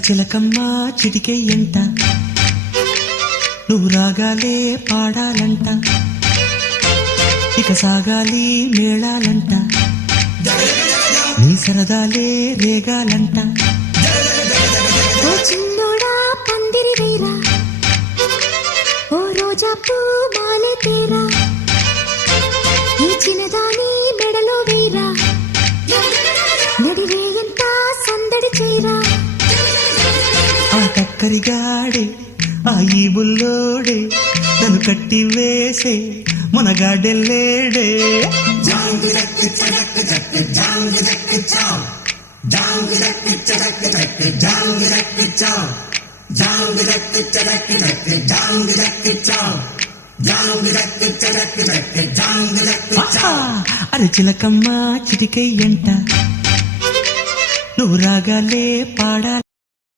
చిలకమ్మ చిటికెయ్యంట నువ్వు రాగాలే పాడాలంట ఇక సాగాలి మేళాలంట నీ సరదాలే రేగాలంట ఓ చిన్నోడా పందిరి వేరా ఓ రోజా పూ మాలే తేరా ఈ చిన్నదాని మెడలో వేరా నడిరే ఎంత సందడి చేరా ఆ కక్కరిగాడే ఆ ఈ బుల్లోడే నన్ను కట్టి వేసే మునగాడెల్లేడే అరే చిలకమ్మ చిటికెయ్యంట నువ్వు రాగాలే పాడాలంట